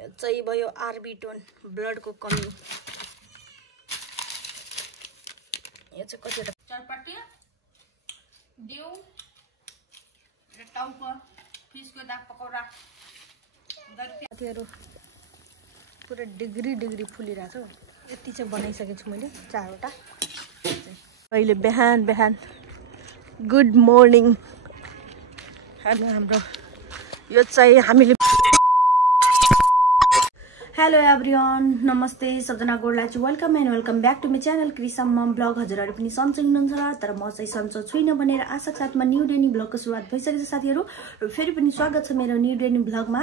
यो चाहिँ भयो आर्बिटोन ब्लडको कमी। यो चाहिँ कतिवटा चटपटी दिउ र टाउको फिसको दाग पकौडा साथीहरु पुरा डिग्री फुलिरहेछ। यति चाहिँ बनाइसकेको छु मैले 4 वटा। अहिले बिहान गुड मर्निङ। हाम्रो यो चाहिँ हामीले हेलो एभ्रीवन, नमस्ते सबजना गोडलाई चाहिँ welcome and welcome back to my channel क्रिसम मम ब्लग। हजुरहरु पनि सन्चै हुनुहुन्छ, तर म चाहिँ सन्चो छुइनँ भनेर आशाका साथमा न्यू डेनी ब्लगको सुरुवात भइसकेको छ साथीहरु। र फेरि पनि स्वागत छ मेरो न्यू डेनी ब्लगमा।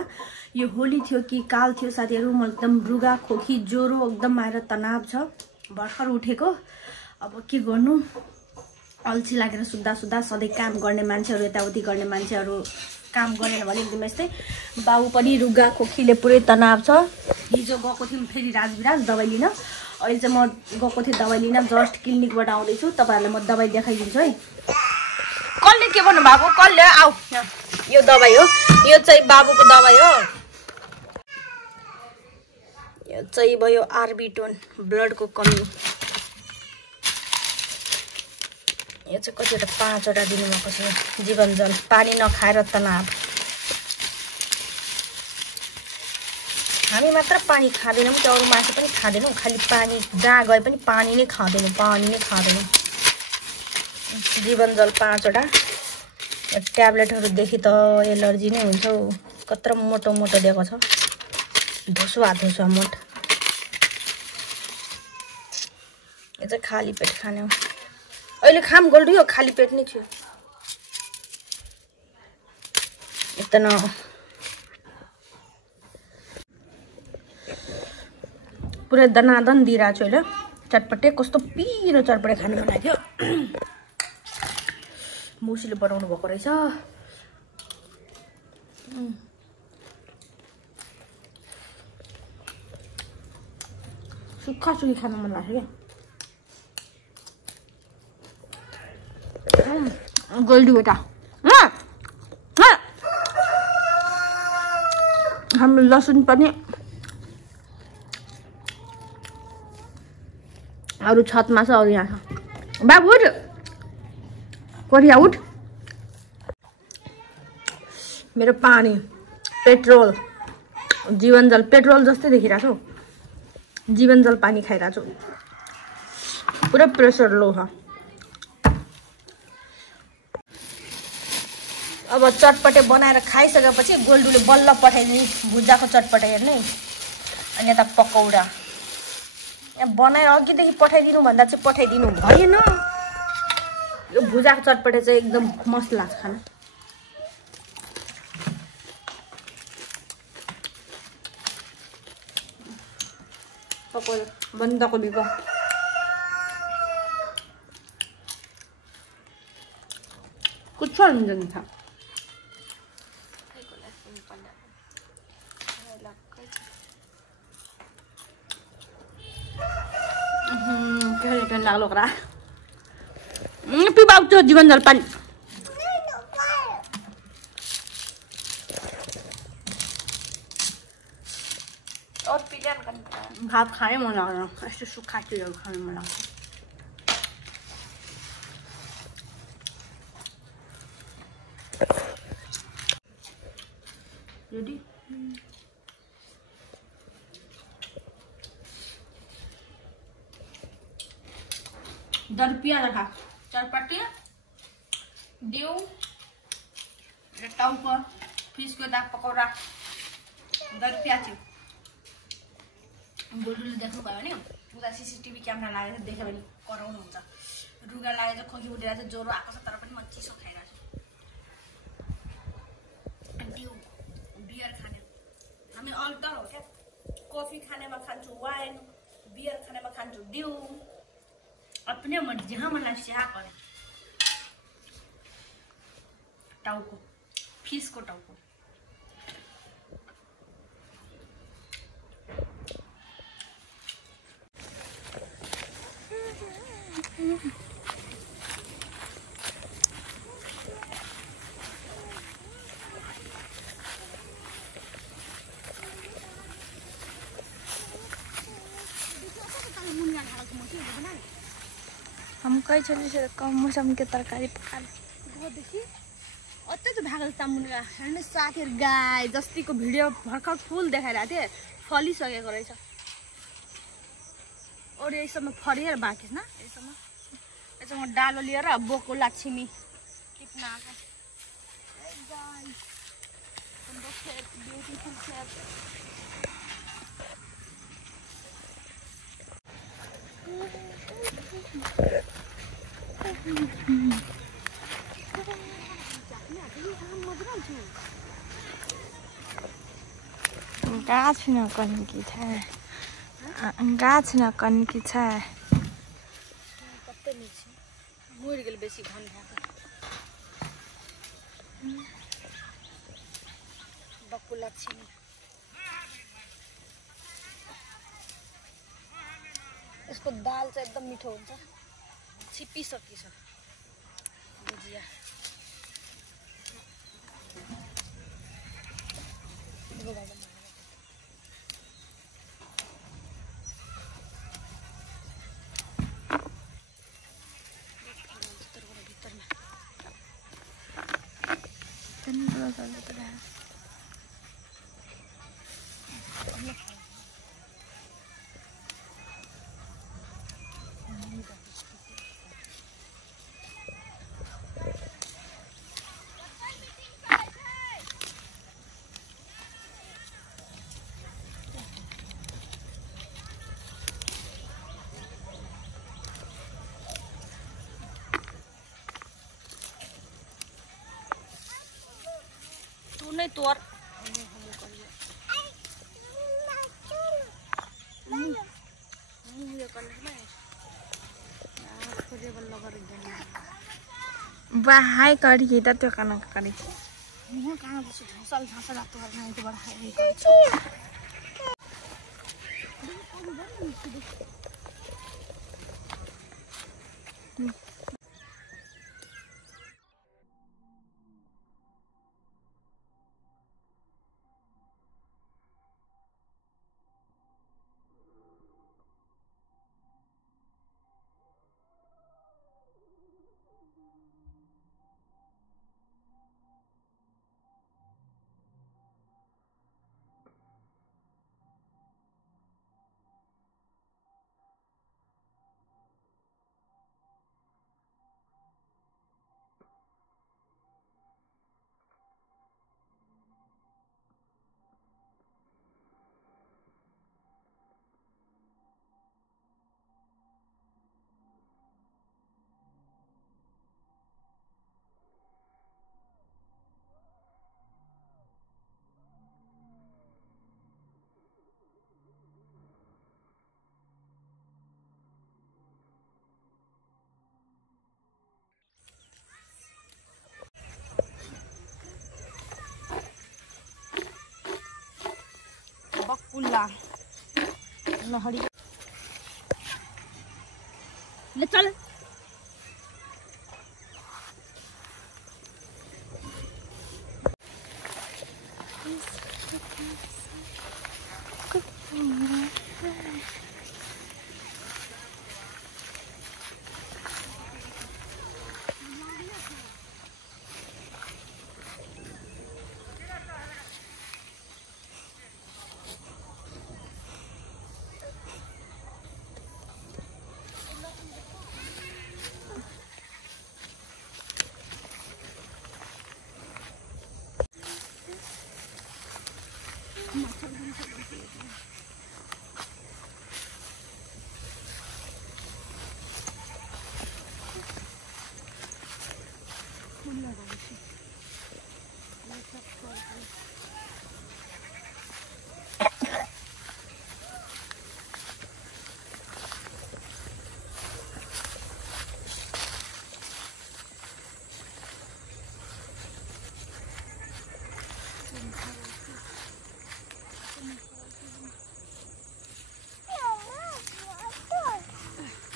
यो होली थियो कि काल थियो साथीहरु, म एकदम रुगा खोकी ज्वरो एकदम आएर तनाव छ, भर्खर उठेको। अब के गर्नु, अल्छी लागेर सुत्दा सधैँ काम गर्ने मान्छेहरु, यताउति गर्ने मान्छेहरु काम गरेन भने एकदम यस्तै। बाबु पनि रुगा खोकीले पुरै तनाव छ। हिजो गएको थियौँ फेरि राजविराज दबाई लिन। अहिले चाहिँ म गएको थिएँ दबाई लिन, जस्ट क्लिनिकबाट आउँदैछु। तपाईहरुलाई म दबाई देखाइदिन्छु है। कसले के भन्नु भएको, कसले आऊ, यो दबाई हो, यो चाहिँ बाबुको दबाई हो। यो चाहिँ भयो आर्बिटोन ब्लडको कमी। यो चाहिँ कतिवटा 5 वटा दिनुभएको छ। जीवनजल पानी नखाएर तनाव। हामी मात्र पानी खाँदैनौँ कि अरू मान्छे पनि खाँदैनौँ, खालि पानी जहाँ गए पनि पानी नै खाँदैनौँ। जीवनजल 5 वटा। ट्याब्लेटहरू देखि त एलर्जी नै हुन्छ हौ। कत्रो मोटो दिएको छ, धुसुवा मोट। यो चाहिँ खाली पेट खाने हो। अहिले खाम गोल्डु, यो खाली पेट नै थियो। इतना पुरै दनादन दिइरहेको छु अहिले। चटपटे कस्तो पिरो चटपटे खाने मन लाग्यो। मुसीले बनाउनु भएको रहेछ। सुक्खा खान मन लाग्यो क्या। गोल्डी बेटा हाम्रो लसुन पनि अरू छतमा छ, अरू यहाँ छ। बाबु उठ, कोरिया उठ। मेरो पानी पेट्रोल जीवनजल पेट्रोल जस्तै देखिरहेको छु। जीवनजल पानी खाइरहेको छु। पुरै प्रेसर लो छ। अब चटपटे बनाएर खाइसकेपछि गोल्डुले बल्ल पठाइदिने भुजाको चटपटे हेर्ने। अनि यता पकौडा यहाँ बनाएर अघिदेखि पठाइदिनु भन्दा चाहिँ पठाइदिनु भएन। यो भुजाको चटपटे चाहिँ एकदम मस्त लाग्छ खान। पकौडा बन्दाकोपीको कुछ नहीं था। लाग्लो करा पिबाउ त्यो जीवनजल पानी। और भात खाए मन लाग्दैन, यस्तो सुक्खा चिजहरू खानु मन लाग्छ। रेडी दरपिया रखा चटपटी दिउ र टाउको फिसको दाग पकौडा दरपिया थियो। गोल्डुले देख्नुभयो भने उता सीसीटीभी क्यामेरा लागेर देख्यो भने कराउनु हुन्छ। रुगा लागेर खोकी उठेर चाहिँ ज्वरो आएको छ, तर पनि म चिसो खाइरहेको छु। दिउ बियर खाने हामी अल्टर हो क्या। कफी खानेमा खान्छु वाइन, बियर खानेमा खान्छु दिउ। अपने मन जहाँ मन लाग्छ त्यहाँ करे। टाउको फिसको टाउको हम कई चली से कम मौसम के तरकारी पका देखि अत्य त भागल तामुनगा हेर्नु साथीहरु गाई जस्तीको भिडियो भर्खर फुल देखाइरहेको थिए फलिसकेको रहेछ और यसमा फरिएर बाँकी छ न यसमा डालो लिएर बोको लक्ष्मी टिप्न आको ए गाइस ब्युटीफुल सेट गाछ न कनकी छ गाछ न कनकी छ कतै नि छ मरि गेल बेसी घन भएको बक्कु लक्ष्मी यसको दाल चाहिँ एकदम मिठो हुन्छ छिपिसकिछ भुजिया नहीं तोर बाहाई करी त त्यो काना करी म कहाँ बस्छु सल छासा जातो गर्न यति बडा हाई गर्छु बकुल्ला लहरी ले चल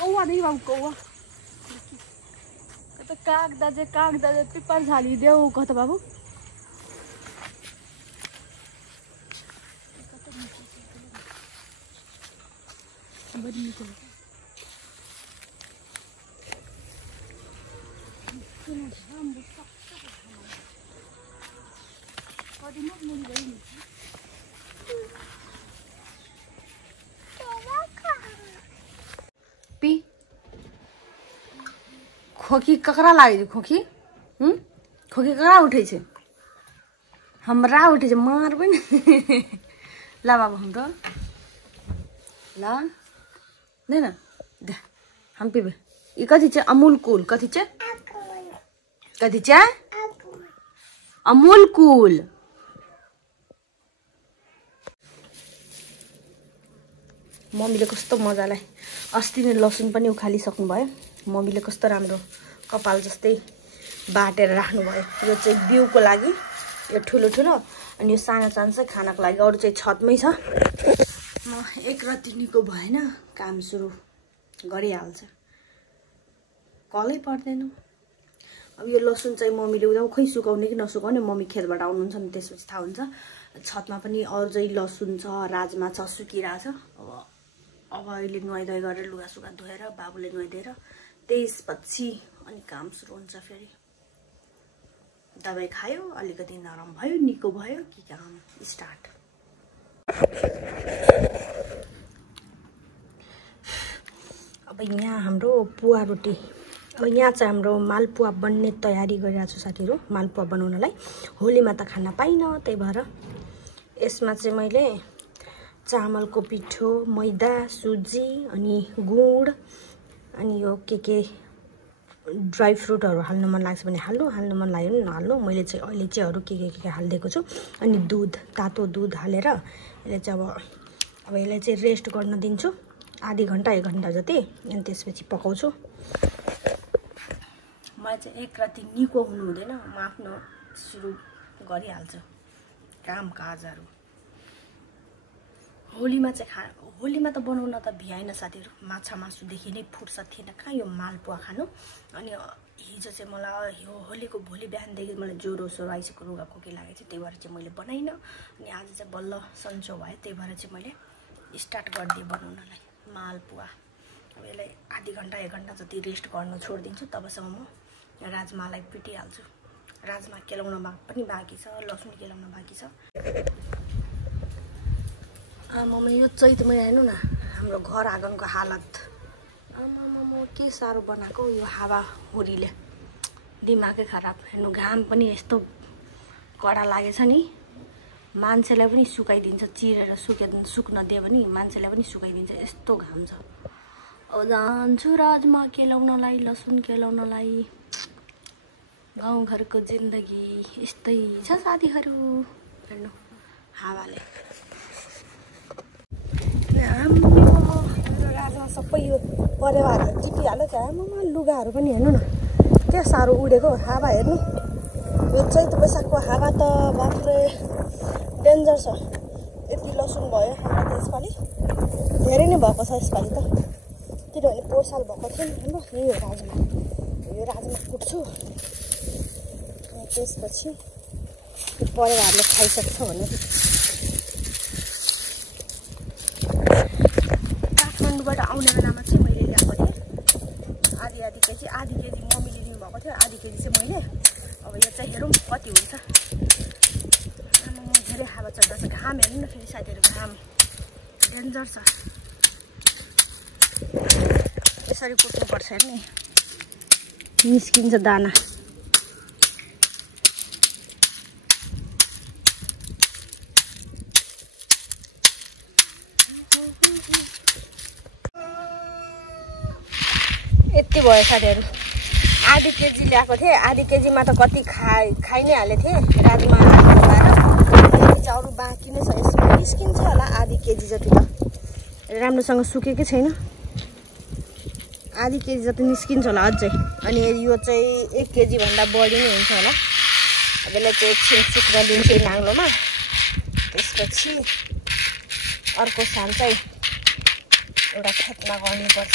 कौवा देखि बाबु कौवा कता कागदा पेपर झाली देऊ कता बाबु पी खोकी ककरा लागे खोकी खोकी ककरा उठे छे हमरा उठे छे मार पनि ला बाबु हाम्रो ला दे न दे हम पीबे ई कथि छे अमूल कूल कथि छे अमूल कूल मम्मीले कस्तो मजालाई अस्ति नै लसुन पनि उखालिसक्नु भयो मम्मीले कस्तो राम्रो कपाल जस्तै बाटेर राख्नु भयो यो चाहिँ बिउको लागि यो ठुलो ठुलो अनि यो सानो सानो चाहिँ खानाको लागि अरु चाहिँ छतमै छ म एक राति निको भएन काम सुरु गरिहाल्छ कलै पर्दैन अब यो लसुन चाहिँ मम्मीले उदा खै सुकाउने कि नसुकाउने मम्मी खेतबाट आउनुहुन्छ नि त्यसपछि थाहा हुन्छ छतमा पनि अरु चाहिँ लसुन छ राजमा छ सुकिरहेछ अब अहिले नुहाइधुवाइ गरेर लुगासुगा धोएर बाबुले नुहाइदिएर त्यसपछि अनि काम सुरु हुन्छ फेरि दबाई खायो अलिकति नरम भयो निको भयो कि काम स्टार्ट अब यहाँ हाम्रो पुवा रोटी अब यहाँ चाहिँ हाम्रो मालपुवा बन्ने तयारी गरिरहेको छु साथीहरु मालपुवा बनाउनलाई होलीमा त खाना पाइन त्यही भएर यसमा चाहिँ मैले चामलको पिठो मैदा सुजी अनि गुड अनि यो के ड्राई फ्रुटहरु हाल्न मन लाग्छ भने हाल्नु मन लाग्यो भने नहाल्नु मैले चाहिँ अहिले चाहिँ अरु के हाल्दिएको छु अनि दूध तातो दूध हालेर यसले चाहिँ अब यसलाई चाहिँ रेस्ट गर्न दिन्छु आधी घण्टा 1 घण्टा जति अनि त्यसपछि पकाउँछु मलाई चाहिँ एक राति निको हुनु हुँदैन म आफ्नो सुरु गरिहाल्छु काम काजहरु होलीमा चाहिँ होलीमा त बनाउन त भ्याइन साथीहरु माछा मासुदेखि नै फुर्सद थिएन कहाँ यो मालपुवा खानु अनि हिजो चाहिँ मलाई यो होलीको भोलि बिहानदेखि मलाई ज्वरो सोरो आइसक्यो रुगा खोकी लागेछ त्यही भएर चाहिँ मैले बनाइन अनि आज चाहिँ बल्ल सन्चो भयो त्यही भएर चाहिँ मैले स्टार्ट गर्दिए बनाउनलाई मालपुवा अब यसलाई आधी घण्टा 1 घण्टा जति रेस्ट गर्न छोड्दिन्छु तबसम्म म राजमालाई पिटिहाल्छु राजमा केलाउन पनि बाँकी छ लसुन केलाउन बाँकी छ मम्मी यो चैतमै हेर्नु न हाम्रो घर आँगनको हालत आमामा के साह्रो बनाएको यो हावा हुरीले दिमागै खराब हेर्नु घाम पनि यस्तो कडा लागेछ नि मान्छेलाई पनि सुकाइदिन्छ चिरेर सुक्न दियो भने मान्छेलाई पनि सुकाइदिन्छ यस्तो घाम छ अब जान्छु राजमा केलाउनलाई लसुन केलाउनलाई गाउँघरको जिन्दगी यस्तै छ साथीहरु हेर्नु हावाले राजमा सबै यो परेवाहरू चिपिहाल्यो आमामा लुगाहरू पनि हेर्नु न के साह्रो उडेको हावा हेर्नु यो चैत वैशाखको हावा त बाफ्रे डेन्जर छ यति लसुन भयो हाम्रो यसपालि धेरै नै भएको छ यसपालि त किनभने पोहोर साल भएको थियो नि हेर्नु यो राजमा कुट्छु त्यसपछि परेवाहरूले खाइसक्छ भने काठमाडौँबाट आउने बेलामा चाहिँ मैले ल्याएको थिएँ आधी केजी मम्मीले दिनुभएको थियो आधी केजी चाहिँ मैले अब यो चाहिँ हेरौँ कति हुन्छ धेरै हावा चढ्दा छ घाम हेर्नु न फेरि साथीहरु घाम डेन्जर छ यसरी कुट्नुपर्छ हेर्नु निस्किन्छ दाना यति भयो साथीहरु आधी केजी ल्याएको थिएँ आधी केजीमा त कति खाइ नै हाले थिएँ राजमा अरु बाँकी नै छ यसमा निस्किन्छ होला आधी केजी जति त राम्रोसँग सुकेकै छैन आधी केजी जति निस्किन्छ होला अझै अनि यो चाहिँ 1 केजी भन्दा बढी नै हुन्छ होला अब यसलाई चाहिँ एकछिन सुक्न दिन्छु नाङ्लोमा त्यसपछि अर्को साल चाहिँ एउटा खेतमा गर्नुपर्छ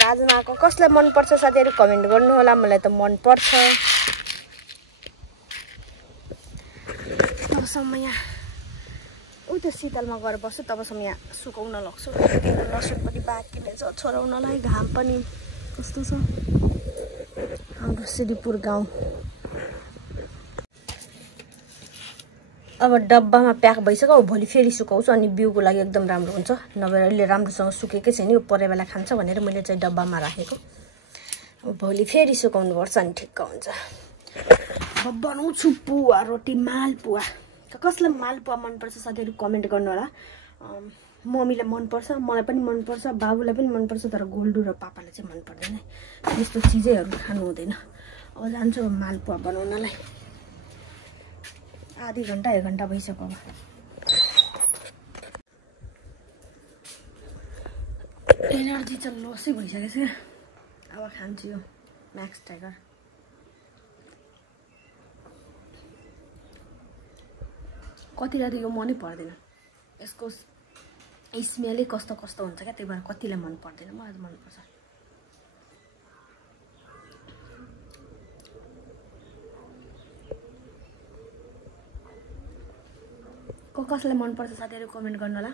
राजमाको कसलाई मन पर्छ साथीहरु कमेन्ट गर्नु होला मलाई त मन पर्छ तबसम्म यहाँ उता शीतलमा गएर बस्छु तबसम्म यहाँ सुकाउन लाग्छु लसुन पनि बाँकी नै छ छोराउनलाई घाम पनि कस्तो छ हाम्रो श्रीपुर गाउँ। अब डब्बामा प्याक भइसक्यो, भोलि फेरि सुकाउँछु अनि बिउको लागि एकदम राम्रो हुन्छ। नभए अहिले राम्रोसँग सुकेकै छैन, यो परेवाला खान्छ भनेर मैले चाहिँ डब्बामा राखेको। अब भोलि फेरि सुकाउनु पर्छ अनि ठिक्क हुन्छ। अब बनाउँछु पुवा रोटी, मालपुवा। कसलाई मालपुवा मनपर्छ साथीहरू कमेन्ट गर्नु होला। मम्मीलाई मनपर्छ, मलाई पनि मनपर्छ, बाबुलाई पनि मनपर्छ, तर गोल्डु र पापालाई चाहिँ मन पर्दैन। यस्तो चिजैहरू खानु हुँदैन। अब जान्छु मालपुवा बनाउनलाई। आधी घन्टा 1 घन्टा भइसक्यो। एनर्जी चाहिँ लसै भइसकेको छ। अब खान्छु यो म्याक्स टाइगर। कतिलाई त यो मनै पर्दैन, यसको स्मेलै कस्तो कस्तो हुन्छ क्या, त्यही भएर कतिलाई मन पर्दैन। मलाई मन पर्छ। कसलाई मनपर्छ साथीहरू कमेन्ट गर्नु होला।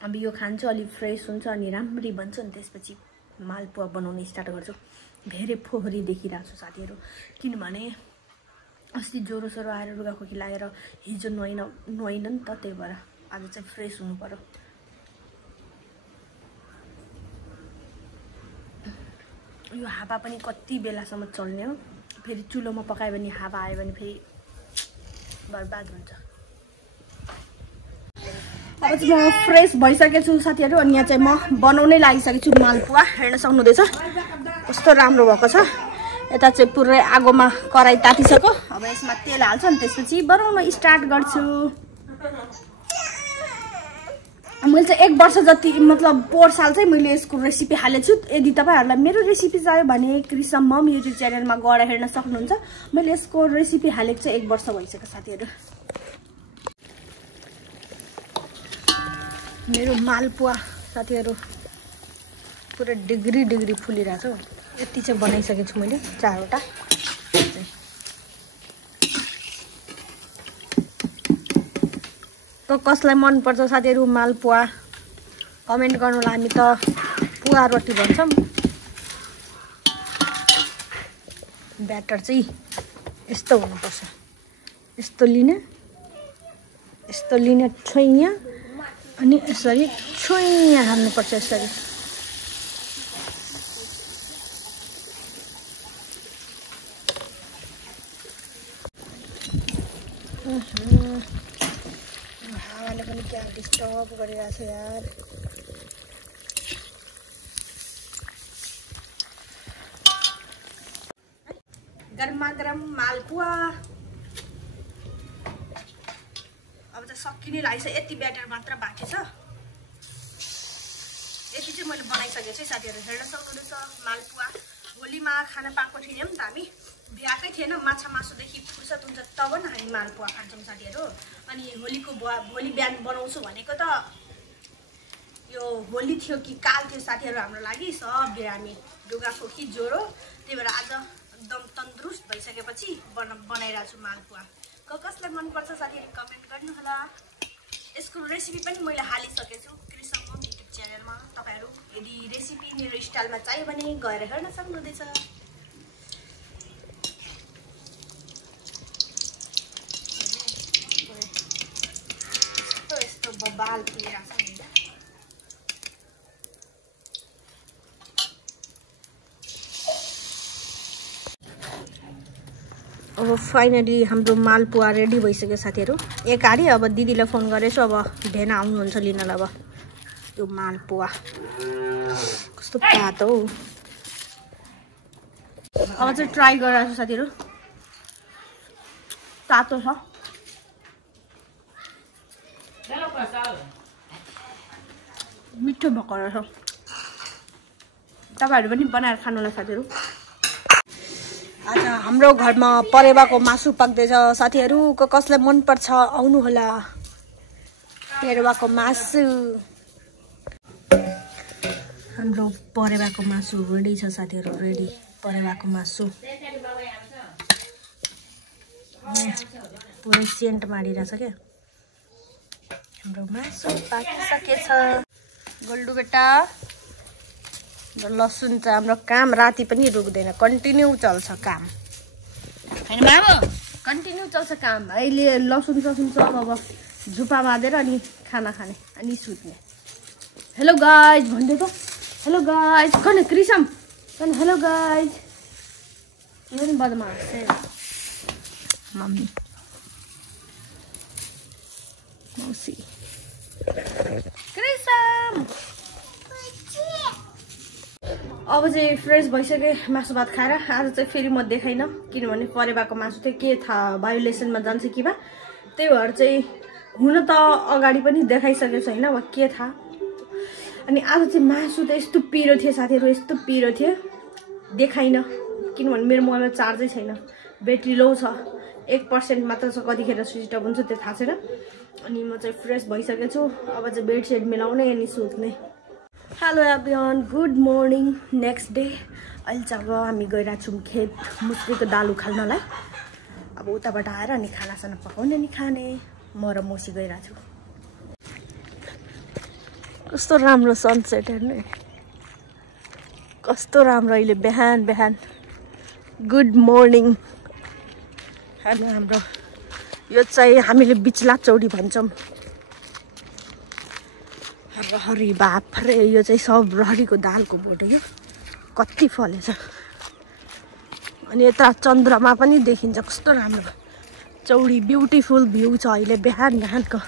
अब यो खान्छु, अलिक फ्रेस हुन्छ अनि राम्ररी बन्छ अनि त्यसपछि मालपुवा बनाउन स्टार्ट गर्छु। धेरै फोहोरी देखिरहेको छु साथीहरू, किनभने अस्ति ज्वरो सोरो आएर रुगाखोकी लागेर हिजो नुहाइन नि त, त्यही भएर आज चाहिँ फ्रेस हुनु पर्यो। यो हावा पनि कति बेलासम्म चल्ने हो। फेरि चुलोमा पकायो भने हावा आयो भने फेरि बर्बाद हुन्छ। अब चाहिँ म फ्रेस भइसकेको छु साथीहरू अनि यहाँ चाहिँ म बनाउनै लागिसकेको छु मालपुवा। हेर्न सक्नुहुँदैछ कस्तो राम्रो भएको छ। यता चाहिँ पुरै आगोमा कराई तातिसक्यो। अब यसमा तेल हाल्छु अनि त्यसपछि बनाउन स्टार्ट गर्छु। मैले चाहिँ 1 वर्ष जति मतलब 4 साल चाहिँ मैले यसको रेसिपी हालेको छु। यदि तपाईँहरूलाई मेरो रेसिपी चाहियो भने कृष्ण मम युट्युब च्यानलमा गएर हेर्न सक्नुहुन्छ। मैले यसको रेसिपी हालेको चाहिँ 1 वर्ष भइसक्यो साथीहरू। मेरो मालपुवा साथीहरू पुरा डिग्री फुलिरहेको छ। यति चाहिँ बनाइसकेको छु मैले 4वटा। कसलाई मनपर्छ साथीहरू मालपुवा कमेन्ट गर्नुलाई। हामी त पुवा रोटी भन्छौँ। ब्याटर चाहिँ यस्तो हुनुपर्छ। यस्तो लिने छोइया अनि यसरी छोइया हाल्नुपर्छ। यसरी हावाले पनि क्या डिस्टर्ब गरिरहेको छ यार। गरमा गरम मालपुवा अब चाहिँ सकिने लाग्छ। यति ब्याटर मात्र बाँकी छ। यति चाहिँ मैले बनाइसकेको छु साथीहरू। हेर्न सक्नुहुँदैछ मालपुवा। होलीमा खान पाएको थिएनौँ नि त हामी, भ्याएकै थिएन। माछा मासुदेखि फुर्सद हुन्छ तब न हामी मालपुवा खान्छौँ साथीहरू। अनि होलीको भोलि बिहान बनाउँछु भनेको त यो होली थियो कि काल थियो साथीहरू हाम्रो लागि। सब बिरामी रुगाखोकी ज्वरो, त्यही भएर आज एकदम तन्दुरुस्त भइसकेपछि बनाइरहेको छु मालपुवा। कसलाई मनपर्छ साथीहरू कमेन्ट गर्नु होला। यसको रेसिपी पनि मैले हालिसकेको छु कृष्ण मम युट्युब च्यानलमा। तपाईँहरू यदि रेसिपी मेरो स्टाइलमा चाहियो भने गएर हेर्न सक्नुहुँदैछ। यस्तो बबाल फुलिरहेको छ। अब फाइनली हाम्रो मालपुवा रेडी भइसक्यो साथीहरू। एक हाडी अब दिदीलाई फोन गरेछु, अब भेना आउनुहुन्छ लिनलाई। अब यो मालपुवा कस्तो तातो हो। अब चाहिँ ट्राई गरिरहेको छु साथीहरू। तातो छ, मिठो भएको रहेछ। तपाईँहरू पनि बनाएर खानु होला साथीहरू। आज हाम्रो घरमा परेवाको मासु पाक्दैछ साथीहरू। कसलाई मनपर्छ आउनु होला। परेवाको मासु, हाम्रो परेवाको मासु रेडी छ साथीहरू। रेडी परेवाको मासु पुरै सेन्ट मारिरहेछ क्या। हाम्रो मासु पाकिसकेछ। गोल्डु बेटा लसुन चाहिँ हाम्रो काम राति पनि रुक्दैन, कन्टिन्यू चल्छ काम हैन मामु? कन्टिन्यू चल्छ काम। अहिले लसुन ससुन सब अब झुपा बाँधेर अनि खाना खाने अनि सुत्ने। हेलो गाइज भन्दै त, हेलो गाइज कन क्रिसम कन हेलो गाइज। यो पनि बदमास है मम्मी मौसी क्रिसम। अब चाहिँ फ्रेस भइसके मासु भात खाएर आज चाहिँ फेरि म देखाइन, किनभने परेवाको मासु चाहिँ के थाहा भायोलेसनमा जान्छ कि बा, त्यही भएर चाहिँ हुन त अगाडि पनि देखाइसकेको छैन, अब के थाहा। अनि आज चाहिँ मासु त यस्तो पिरो थियो साथीहरू, यस्तो पिरो थियो देखाइन, किनभने मेरो मोबाइलमा चार्जै छैन, ब्याट्री लो छ, 1% मात्र छ, कतिखेर स्विच अफ हुन्छ त्यो थाहा छैन। अनि म चाहिँ फ्रेस भइसकेको छु, अब चाहिँ बेडसेट मिलाउने अनि सुत्ने। Hello everyone, good morning, next day. अहिले चाहिँ अब हामी गइरहेको छौँ खेत मुस्रीको दाल उखाल्नलाई। अब उताबाट आएर अनि खानासाना पकाउने अनि खाने। म र मौसी गइरहेको छु। कस्तो राम्रो सनसेट हेर्नु, कस्तो राम्रो अहिले बिहान बिहान गुड मर्निङ हेर्नु। हाम्रो यो चाहिँ हामीले बिचला चौडी भन्छौँ। रहरी बाफ रे, यो चाहिँ सब रहरीको दालको बोट हो, यो कति फलेछ। अनि यता चन्द्रमा पनि देखिन्छ, कस्तो राम्रो चौडी ब्युटिफुल भ्यू छ अहिले बिहान बिहानको,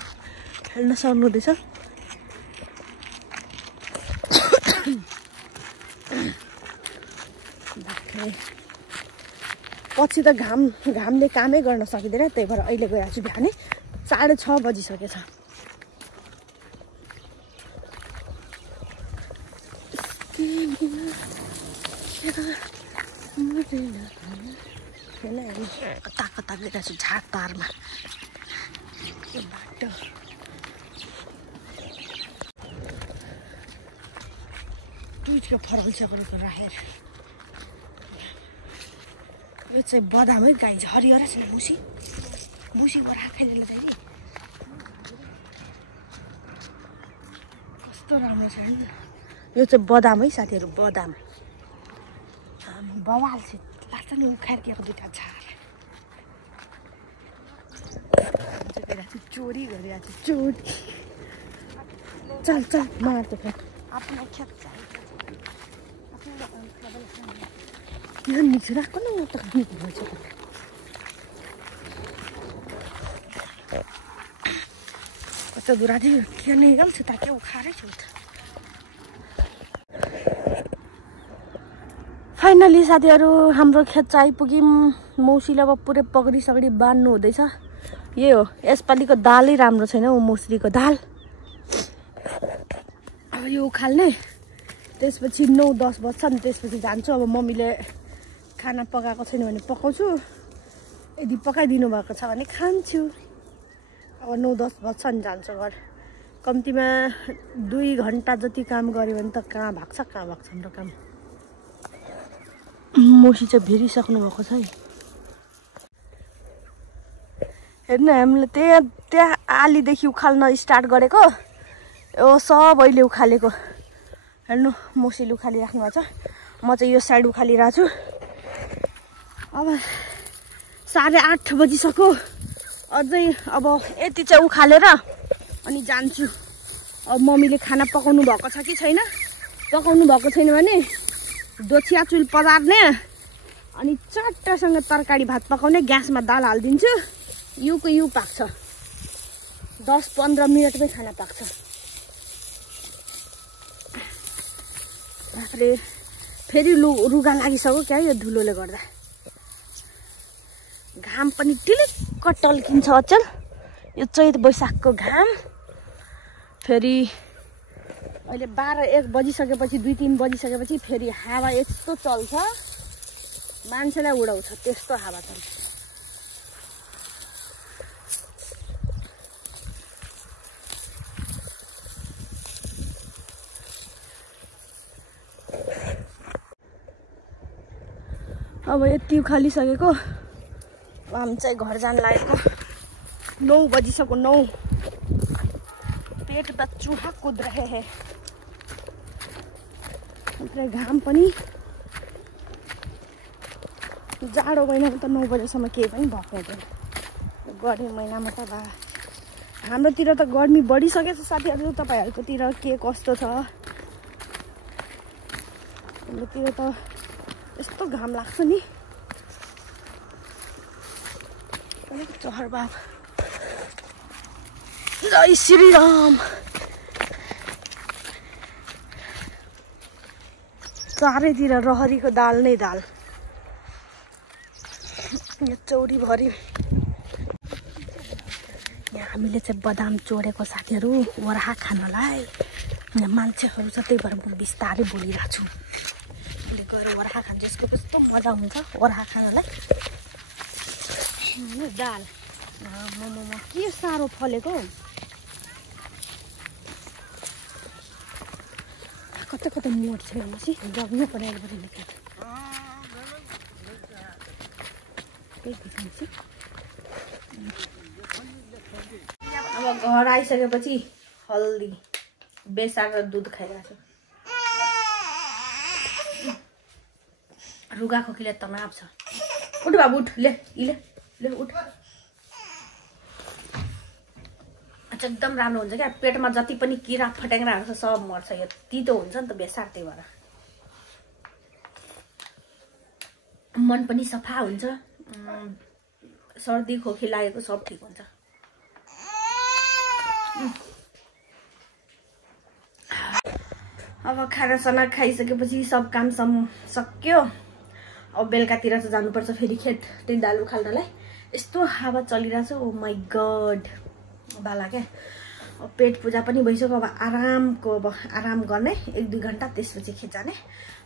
हेर्न सक्नुहुँदैछ। पछि त घामले कामै गर्न सकिँदैन, त्यही भएर अहिले गइरहेको छु। बिहानै 6:30 बजिसकेछ। कता कता गइरहेको छु झार तारमा, यो बाटो टुइटको फरल्छको राखेर। यो चाहिँ बदामै गाई छ, हरिहर छ मुसी मुसीको राखेर चाहिँ नि कस्तो राम्रो छ नि। यो चाहिँ बदाम है साथीहरू, बदाम बवाल छ, लाग्छ नि उखार्किएको दुईवटा झार। चोरी गरिरहेको छु, चोरी। चल चल मार्छ फेरि आफ्नो खेत यहाँ निचो राख्नु न, त निको भएछ। कस्तो दुराजी के निकाल्छ त, के उखारै छु त। फाइनली साथीहरू हाम्रो खेत चाहिँ आइपुग्यौँ। मौसीले अब पुरै पगडी सगडी बान्नु हुँदैछ। यही हो, यसपालिको दालै राम्रो छैन हौ, मुस्रीको दाल। अब यो उखाल्ने, त्यसपछि 9-10 बज्छ नि, त्यसपछि जान्छु। अब मम्मीले खाना पकाएको छैन भने पकाउँछु, यदि पकाइदिनु भएको छ भने खान्छु। अब 9-10 बज्छ नि जान्छु घर। कम्तीमा 2 घन्टा जति काम गऱ्यो भने त कहाँ भएको छ हाम्रो काम। मौसी चाहिँ भेरिसक्नु भएको छ है। हेर्नु हामीले त्यहाँ आलीदेखि उखाल्न स्टार्ट गरेको, यो सब अहिले उखालेको। हेर्नु मौसीले उखालिराख्नु भएको छ, म चाहिँ यो साइड उखालिरहेको छु। अब 8:30 बजिसक्यो, अझै अब यति चाहिँ उखालेर अनि जान्छु। अब मम्मीले खाना पकाउनु भएको छ कि छैन, पकाउनु भएको छैन भने दोछिया चुल पजार्ने अनि चट्टसँग तरकारी भात पकाउने, ग्यासमा दाल हालिदिन्छु। युको यु पाक्छ, 10-15 मिनटमै खाना पाक्छ। बाफरे फेरि रुगा लागिसक्यो क्या यो धुलोले गर्दा। घाम पनि टिलिक्क टल्किन्छ अचल, यो चैत वैशाखको घाम। फेरि अहिले 12-1 बजिसकेपछि, 2-3 बजिसकेपछि फेरि हावा यस्तो चल्छ, मान्छेलाई उडाउँछ, त्यस्तो हावा चल्छ। अब यति उखालिसकेको, हामी चाहिँ घर जान लागेको। 9 बजिसक्यो, 9। पेट त चूहा कुद रहे है। पुरै घाम पनि जाडो महिनामा त 9 बजेसम्म केही पनि भएको हुँदैन गर्मी महिनामा त बा हाम्रोतिर त गर्मी बढिसकेको छ साथीहरु तपाईहरुकोतिर के कस्तो छ हाम्रोतिर त यस्तो घाम लाग्छ नि चहर बाबा जय श्री राम चारैतिर रहरीको दाल नै दाल यो चौरी भरि यहाँ हामीले चाहिँ बदाम चोरेको साथीहरु वरहा खानलाई यहाँ मान्छेहरु छ त्यही भएर म बिस्तारै बोलिरहेको छु अहिले गएर वरहा खान्छ यसको कस्तो मजा हुन्छ वरहा खानलाई दाल मोमो के साह्रो फलेको कता कता मोड छ हेर्नुहोस् है जग्नु पर्यो अहिले निकाल अब घर आइसकेपछि हल्दी बेसार र दुध खाइरहेको छु रुगा खोकीले तनाव छ उठ बाबु उठ ले उठ अच्छा एकदम राम्रो हुन्छ क्या पेटमा जति पनि किरा फट्याङ्ग्राहरू छ सब मर्छ यो तितो हुन्छ नि त बेसार त्यही भएर मन पनि सफा हुन्छ सर्दी खोकी लागेको सब ठीक हुन्छ अब खानासाना खाइसकेपछि सब काम सक्यो अब बेलुकातिर चाहिँ जानुपर्छ फेरि खेत त्यही दाल उखाल्नलाई यस्तो हावा चलिरहेछ ओ माई गड बाला क्या अब पेट पूजा पनि भइसक्यो अब आराम गर्ने 1-2 घण्टा त्यसपछि खेत जाने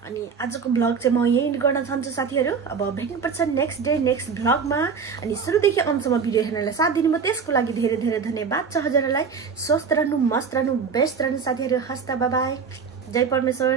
अनि आजको भ्लग चाहिँ म यही गर्न चाहन्छु साथीहरु अब भेट्नुपर्छ नेक्स्ट डे नेक्स्ट भ्लगमा अनि सुरुदेखि अन्तसम्म भिडियो हेर्नलाई साथ दिनु म त्यसको लागि धेरै धेरै धन्यवाद छ हजुरहरुलाई स्वस्थ रहनु मस्त रहनु बेस्ट रहनु साथीहरु हस्ता बाइ बाइ जय परमेश्वर।